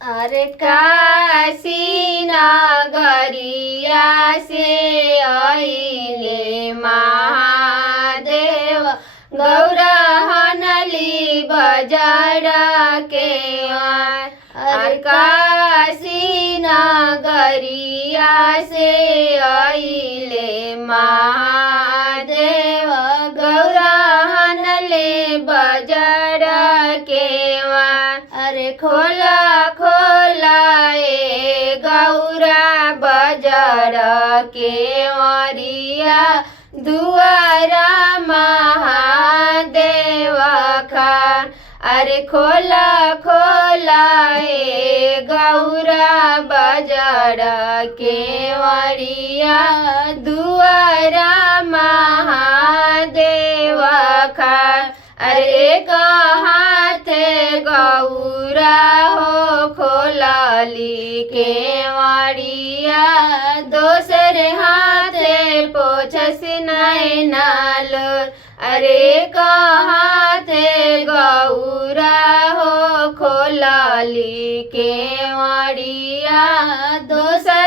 अरे काशी नगरिया से आइले महादेव गौरा हनली बजार के अरे काशी नगरिया से आइले महादेव गौरा हनले बजार के अरे खोला खोला ए गौरा बजार के वरिया दुआरा महादेव खान अरे खोला खोला ए गौरा बजार के वरिया दुआरा महादेव खान अरे हाथे गौरा हो खोलाली के वाड़िया दोसरे हाथे पोछस नैनालो अरे हाथे गौरा हो खोलाली के वाड़िया दोसर